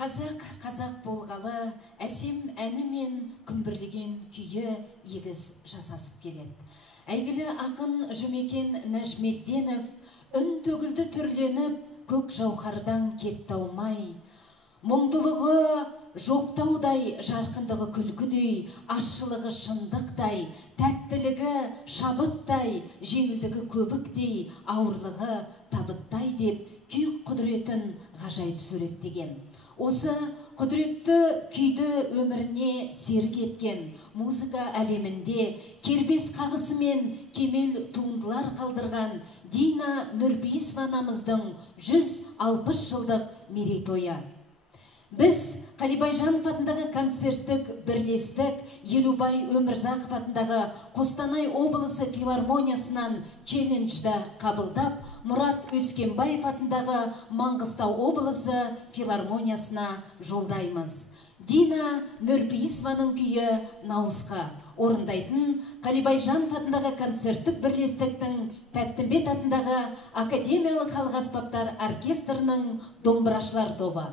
Қазақ болғалы әсем әні мен күмбірлеген күйі егіз жасасып келеді. Әйгілі ақын Жұмекен Нәжмедденов үн төгілді түрленіп, көк жауһардан кетті аумай. Мұңдылығы жоқтаудай, жарқындығы күлкідей, ащылығы шындықтай, тәттілігі шабыттай, жеңілдігі көбіктей, ауырлығы табыттай деп күй құдіретін ғажайып суреттеген. Осы құдіретті күйді өміріне серік еткен музыка әлемінде кербес қағысы мен кемел туындылар қалдырған Дина Нұрпейісова анамыздың 160 жылдық мерейтойы. Біз Қалибайжанов атындағы концерттік бірлестік Елубай Өмірзақов атындағы Қостанай облысы филармониясынан челленджді қабылдап, Мұрат Өскенбаев атындағы Маңғыстау облысы филармониясына жолдаймыз. Дина Нұрпейісованың күйі «Науысқа» орындайтын Қалибайжанов атындағы концерттік бірлестіктің Тәттімбет атындағы Академиялық халық аспаптар оркестрінің домбырашылар тобы.